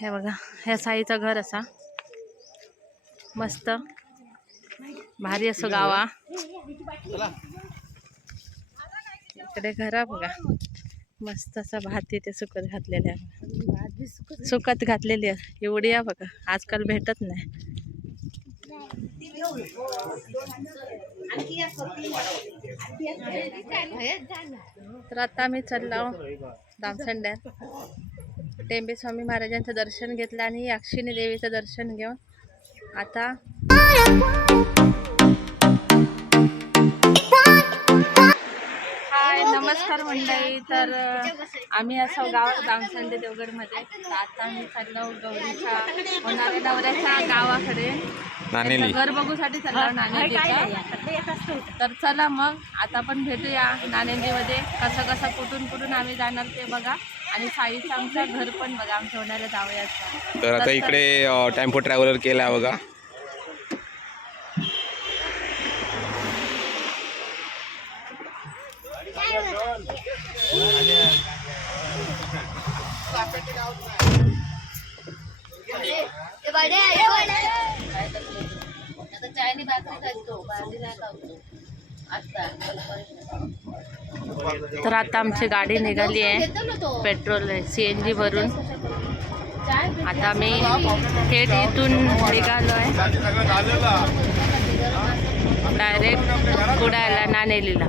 हे बघा ह्या साईचं घर असा. मस्त. भारी असं गावा. इकडे घरा बघा. मस्त असा भात इथे सुकत घातलेले आहे सुकत घातलेली आहे. एवढी आहे बघा. आजकाल भेटत नाही. तर आता आम्ही चाललो दामसंड्यात. टेंबे स्वामी महाराजांचं दर्शन घेतलं आणि अक्षिणी देवीचं दर्शन घेऊन आता हाय नमस्कार मंडळी. तर आम्ही असं गावात दामसंडे देवगडमध्ये. तर आता आम्ही चाललो गौरीच्या होणाऱ्या नवऱ्याच्या गावाकडे. घर बघूसाठी चाललो नाणेजीचं तर चला मग आता पण भेटूया नाणेजीमध्ये कसं कसं कुठून कुठून आम्ही जाणार ते बघा. आणि साईचं आमचं घर पण बघा आमच्या होणाऱ्या जावयाचं. तर आता इकडे टेम्पो ट्रॅव्हलर केला बघा. तर आता आमची गाडी निघाली आहे पेट्रोल सी एन जी भरून आता मी थेट इथून निघालो आहे. डायरेक्ट कुडायला नाणेलीला.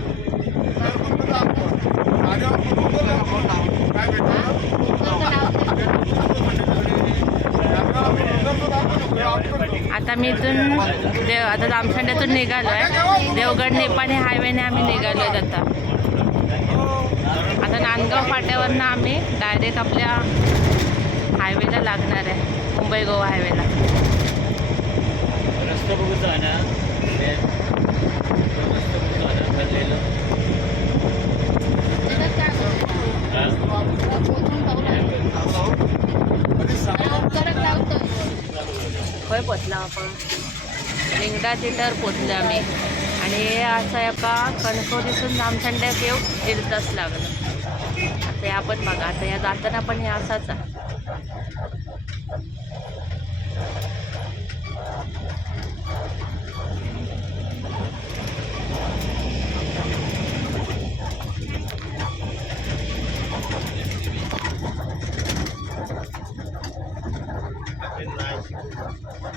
आता मी इथून देव आता जामसंड्यातून निघालो आहे. देवगड नेपाणी हायवेने आम्ही निघालो आहे आता. आता नांदगाव फाट्यावरनं आम्ही डायरेक्ट आपल्या हायवेला लागणार आहे मुंबई गोवा हायवेला. रस्ता होय पोचला आपण. लिंगडा थिएटर पोचलो आम्ही. आणि हे असं आहे का कणकोरीतून जामसंड्यात येऊ दीड तास लागलं. आता हे आपण बघा आता या जाताना पण हे असाच आहे. गाडी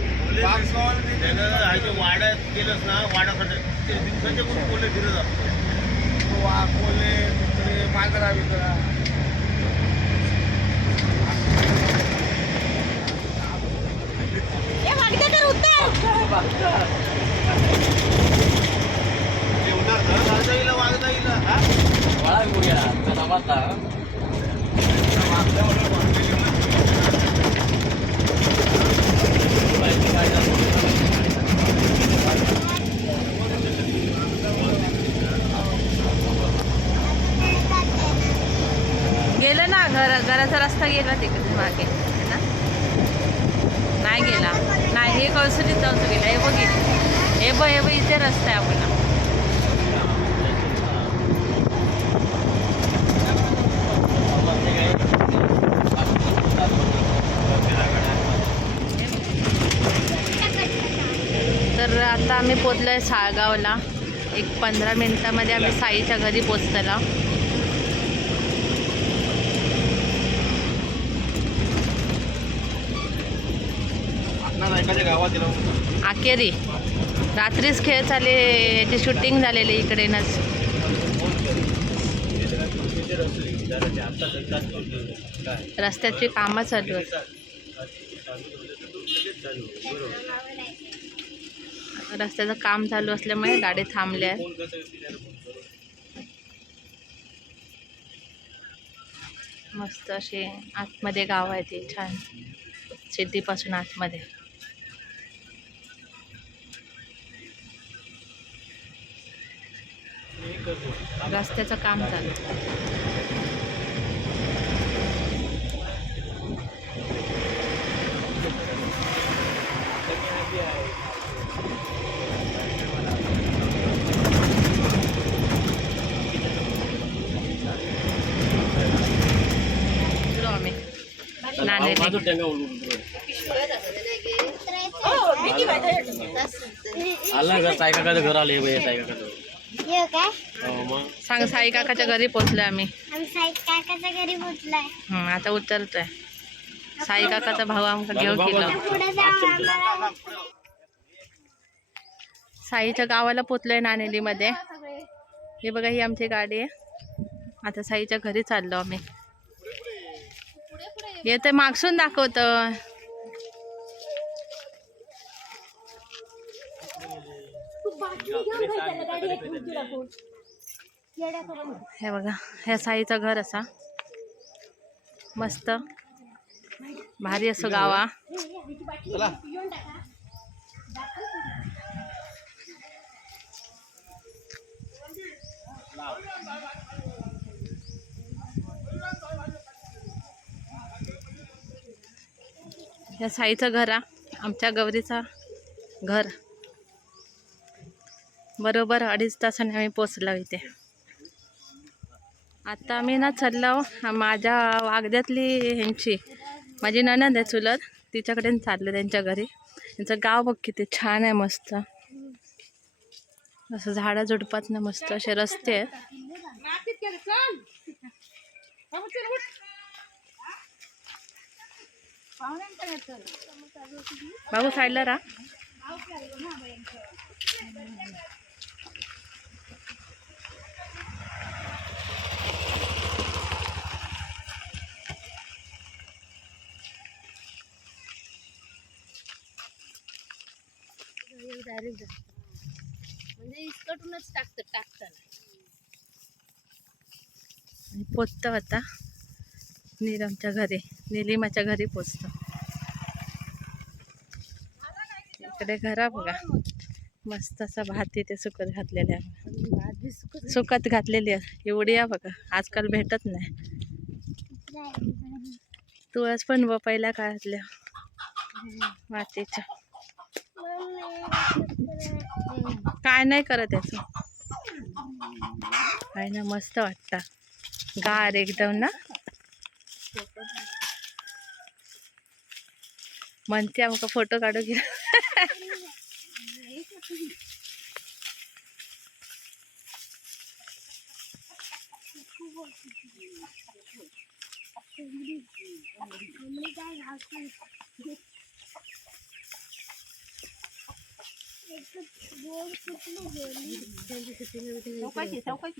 कधी वाड्यात गेलंच ना वाड्याकडे ते दिवसाचे पण कोले फिरत असतो वागता येईल वागता येईल हा गेलं ना घर घराचा रस्ता गेला तिकडे मागे है ना नाही गेला नाही हे कौसरीत जाऊन गेला हे बघ इथे. इथे रस्ता आहे आपला. तर आता आम्ही पोचलो आहे साळगावला. एक पंधरा मिनटामध्ये आम्ही साईच्या घरी पोचतला आकेरी रात्रीच खेळ चाले याची शूटिंग झालेली इकडेनच. रस्त्याची कामं चालू आहेत. रस्त्याचं काम चालू असल्यामुळे गाडी थांबल्या मस्त असे आतमध्ये गाव आहे ते छान. शेतीपासून आतमध्ये. रस्त्याचं काम चालू. आम्ही. नांदेड आला का? ताई काकाचं घर आले बाई ताई काकाचं हो सांग साई काकाच्या घरी पोचलोय आम्ही. काकाच्या घरी पोचलाय. हं, आता उतरतोय. साई काकाचा भाऊ आमका घेऊ केलं साईच्या गावाला पोचलोय नानेलीमध्ये हे बघा ही आमची गाडी आहे. आता साईच्या घरी चाललो आम्ही. येते मागसून दाखवतं. हे बघा ह्या साईचं घर असा. मस्त. भारी असं गावा या साईचं घर आ आमच्या गौरीचा घर. बरोबर अडीच तासाने आम्ही पोचलो इथे. आता आम्ही ना चाललो माझ्या वागद्यातली ह्यांची माझी ननद आहे चुलत तिच्याकडे चाललो त्यांच्या घरी. त्यांचं गाव बघ किती छान आहे मस्त. असं झाडं झुडपात ना मस्त असे रस्ते आहेत. बाबू साईडला राहा. म्हणजे इसकटूनच टाकतं टाकताना. आणि पोचतो आता. नीलमच्या घरी. निलिमाच्या घरी पोचतो. इकडे घरा बघा. मस्त असा भात तिथे सुकत घातलेले आहे. सुकत घातलेली आहे. एवढी आहे बघा. आजकाल भेटत नाही. तुळस पण व पहिल्या काळातल्या मातीच्या काय नाही करत याचं. आहे ना मस्त वाटतं. गार एकदम ना. म्हणते आमका फोटो काढू घे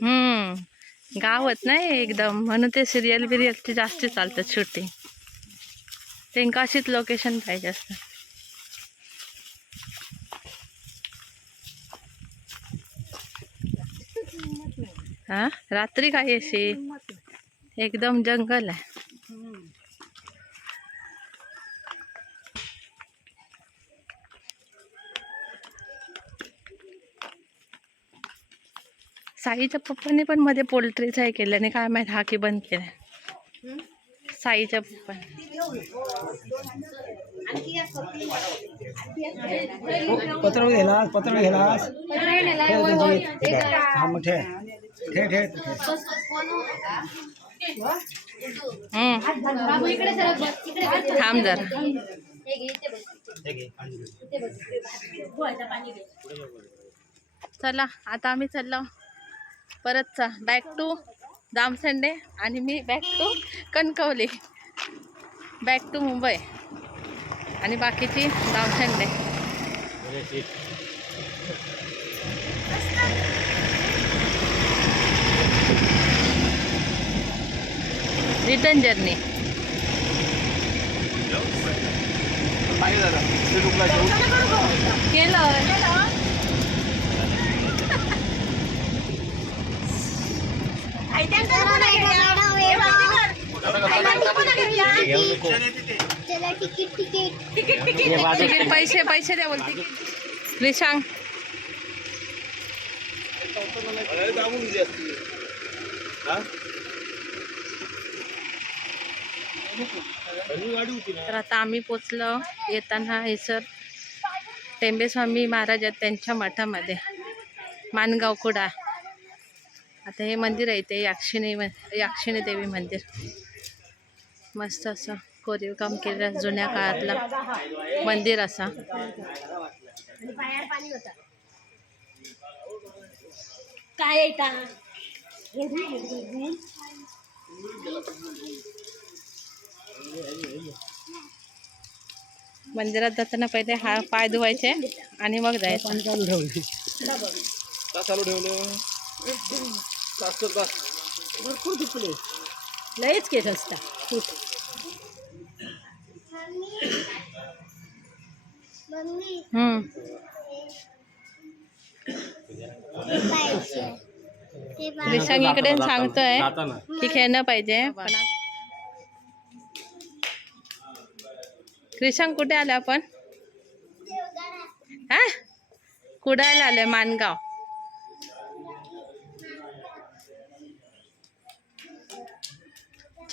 हम्म. गावात नाही एकदम. म्हणून ते सिरियल बिरियलची जास्त चालतात शूटिंग त्यांका अशीच लोकेशन पाहिजे असतं हा? रात्री काय अशी? एकदम जंगल आहे. साईच्या पप्पांनी पण मध्ये पोल्ट्रीचं हे केल्याने काय माहीत हा की बंद केलाय. साईच्या पप्पाने. पत्र पत्र हा. थांब जरा. चला आता आम्ही चाललो. परतचा बॅक टू दामसंडे आणि मी back to Kankavli. Back to Mumbai. आणि बाकीची दामसंडे. रिटर्न जर्नी केलं. तिकीट पैसे पैसे द्या बोलते. प्लीज सांग. तर आता आम्ही पोचलो येताना हे सर टेंबेस्वामी महाराज आहेत त्यांच्या मठामध्ये. मानगाव कुडा. आता हे मंदिर आहे ते याक्षिणी म- याक्षिणी देवी मंदिर. मस्त असं कोरीव काम केलं जुन्या काळातलं मंदिर असा. काय मंदिरात जाताना पहिले हा पाय धुवायचे आणि मग जायचं. चालू ठेवली? भरपूर दुखले लयच केस असता. विशांग इकडे सांगतोय की खेळणं पाहिजे. पण क्रिशांग कुठे आलं आपण? हा? कुडायला आलोय मानगाव.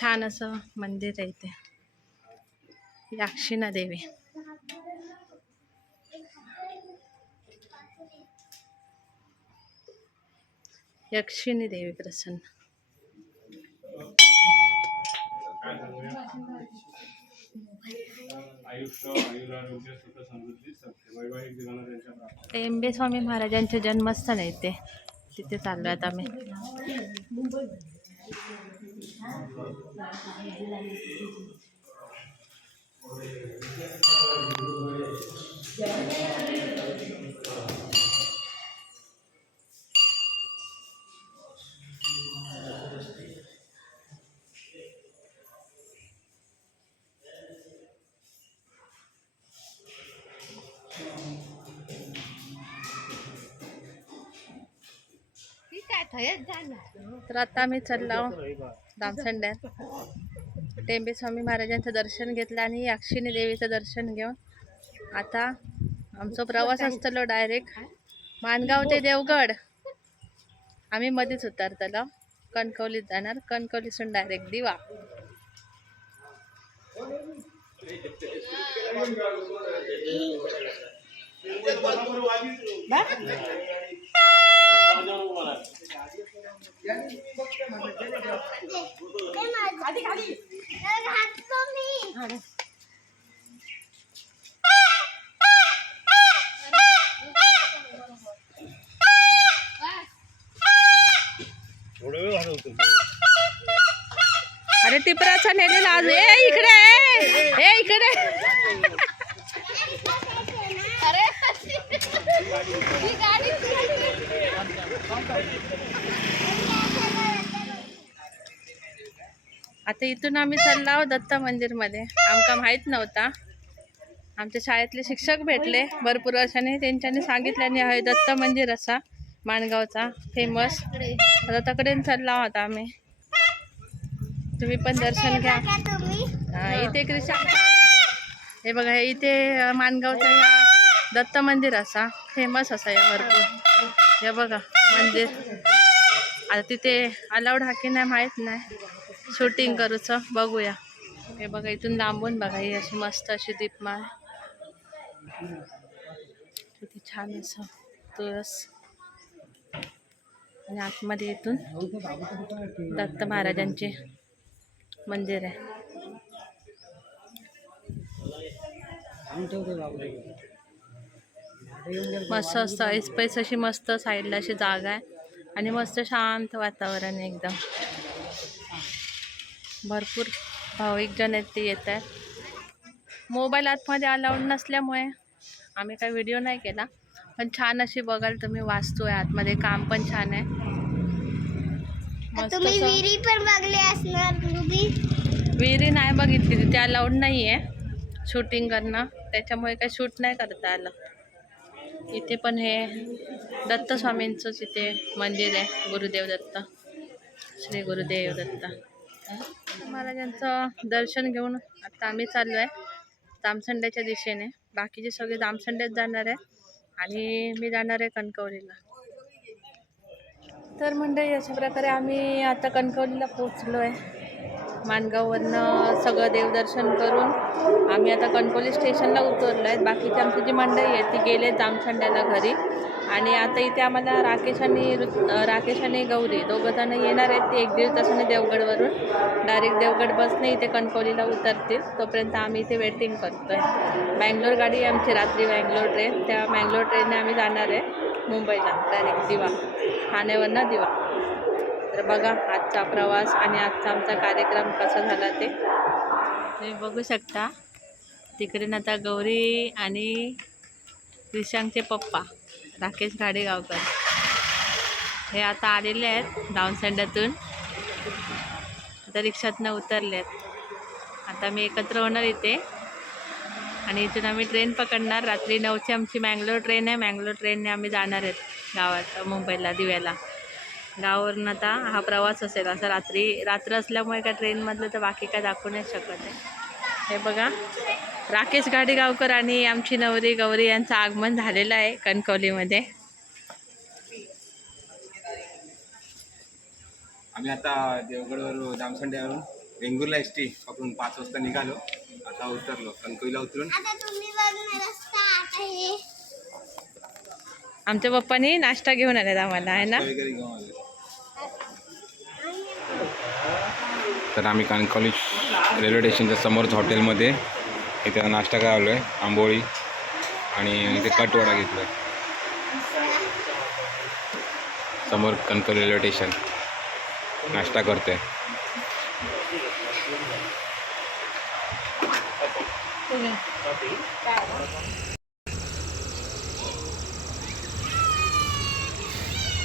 छान असं मंदिर आहे इथे. याक्षिणा देवी. यक्षिणी देवी प्रसन्न. टेंबे स्वामी महाराजांचे जन्मस्थान आहे ते. तिथे चाललो आहेत आम्ही. 啊我的房间越来越随意 तर आता आम्ही चाललो दामसंड्यात. टेंबे स्वामी महाराजांचं दर्शन घेतलं आणि याक्षिणी देवीचं दर्शन घेऊन आता आमचा प्रवास असतलो डायरेक्ट मानगाव ते देवगड. आम्ही मध्येच उतरतलो. कणकवलीत जाणार. कणकवलीसून डायरेक्ट दिवा. अरे टिपराचा नेलेला आज ए इकडे ए इकडे. आता इथून आम्ही चाललो आहोत दत्त मंदिरमध्ये. आमका माहीत नव्हता. आमच्या शाळेतले शिक्षक भेटले. भरपूर वर्षांनी त्यांच्यानी सांगितल्याने आहे दत्त मंदिर असा माणगावचा फेमस आता चाललो आहोत आम्ही. तुम्ही पण दर्शन घ्या. इथे क्रिशा हे बघा हे इथे माणगावचा माणगावचं दत्त मंदिर असा फेमस असा या भरपूर. हे बघा मंदिर. आता तिथे अलाउड हा की नाही माहीत नाही. शूटिंग करूचं बघूया. हे बघा इथून लांबून बघा ही अशी मस्त अशी दीपमाळ. किती छान असं तुळस. आणि आतमध्ये इथून दत्त महाराजांचे मंदिर आहे. बाबू मस्त असतं. ऐसपैस अशी मस्त साईडला अशी जागा आहे. आणि मस्त शांत वातावरण आहे एकदम. भरपूर भाविक जण आहेत ते येत आहेत. मोबाईल आतमध्ये अलाउड नसल्यामुळे आम्ही काही व्हिडिओ नाही केला. पण छान अशी बघाल तुम्ही वास्तू आहे. आतमध्ये काम पण छान आहे. मस्त असं- विहिरी पण बघले असणार तुम्ही विहिरी नाही बघितली तिथे अलाउड नाही आहे शूटिंग करणं. त्याच्यामुळे काही शूट नाही करता आलं. इथे पण हे दत्त स्वामींचंच इथे मंदिर आहे गुरुदेव दत्त श्री गुरुदेव दत्त. महाराजांचं दर्शन घेऊन आता आम्ही चाललो आहे दामसंड्याच्या दिशेने. बाकीचे सगळे दामसंड्यात जाणार आहे आणि मी जाणार आहे कणकवलीला. तर म्हणजे अशा प्रकारे आम्ही आता कणकवलीला पोचलो आहे माणगाववरनं सगळं देवदर्शन करून आम्ही आता कणकोली स्टेशनला उतरलो आहे. बाकीची आमची जी मंडळी आहे ती गेले जामखंड्याला घरी. आणि आता इथे आम्हाला राकेश आणि राकेश आणि गौरी दोघं जण येणार आहेत. ते एक दीड तासाने देवगडवरून. डायरेक्ट देवगड बसने इथे कणकोलीला उतरतील. तोपर्यंत आम्ही इथे वेटिंग करतो आहे बँगलोर गाडी आहे आमची रात्री बँगलोर ट्रेन त्या बँगलोर ट्रेनने आम्ही जाणार आहे. मुंबईला. डायरेक्ट दिवा. ठाण्यावरनं दिवा. तर बघा आजचा प्रवास आणि आजचा आमचा कार्यक्रम कसा झाला ते. तुम्ही बघू शकता. तिकडे आता गौरी आणि क्रिशांकचे पप्पा राकेश गाडेगावकर. हे आता आलेले आहेत डाऊनसँडातून आता रिक्षातनं उतरले आहेत आता मी एकत्र होणार इथे. आणि इथून आम्ही ट्रेन पकडणार. रात्री नऊची आमची मँगलोर ट्रेन आहे. मँगलोर ट्रेनने आम्ही जाणार आहेत गावात मुंबईला दिव्याला. गावावरून आता हा प्रवास असेल असं रात्री रात्र असल्यामुळे काय ट्रेनमधलं तर बाकी काय दाखवू नाही शकत आहे. हे बघा राकेश गाडेगावकर आणि आमची नवरी गौरी यांचं आगमन झालेलं आहे कणकवलीमध्ये. आम्ही आता देवगडवर जामसंड्यावरून वेंगुर्ला एस टी पकडून पाच वाजता निघालो. आता उतरलो कणकवलीला उतरून. आता तुम्ही बघणार असता आता हे. आमच्या पप्पानी नाश्ता घेऊन आलेत आम्हाला आहे ना वगैरे घेऊन आलो तर आम्ही कणकवली रेल्वे स्टेशनच्या समोरच हॉटेलमध्ये इथे नाश्ता काय आलो आहे आंबोळी आणि इथे कटवडा घेतला समोर कणकवली रेल्वे स्टेशन नाश्ता करते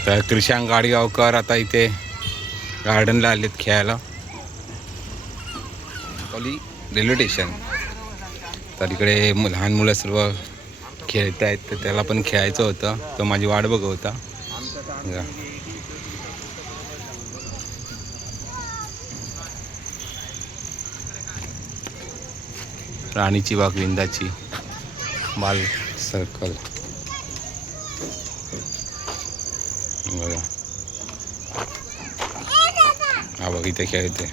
तर क्रिशांक गाडगावकर आता इथे गार्डनला आलेत खेळायला. कॉली रेल्वे स्टेशन. तर इकडे लहान मुलं सर्व खेळत आहेत तर त्याला पण खेळायचं होतं. तो माझी वाट बघत होता. राणीची बाग विंदाची बाल सर्कल. बघा. हा बघ इथे खेळते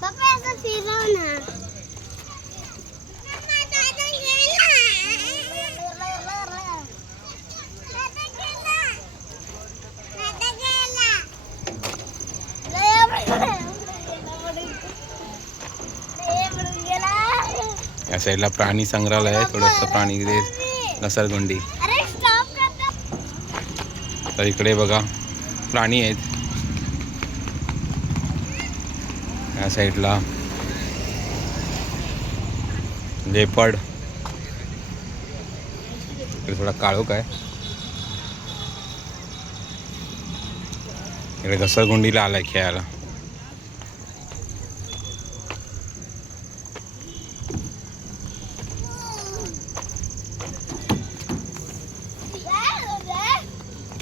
पप्पा असं फिरव ना दादा या साईडला प्राणी संग्रहालय आहे थोडंसं प्राणी घसरगुंडी. तर इकडे बघा प्राणी आहेत. या साईडला. लेपर्ड. इकडे थोडा काळोख आहे. इकडे घसरगुंडीला आलाय खेळायला.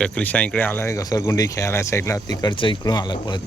त्या क्रिशा इकडे आलाय घसरगुंडी खेळायला साईडला तिकडचं इकडून आला पळत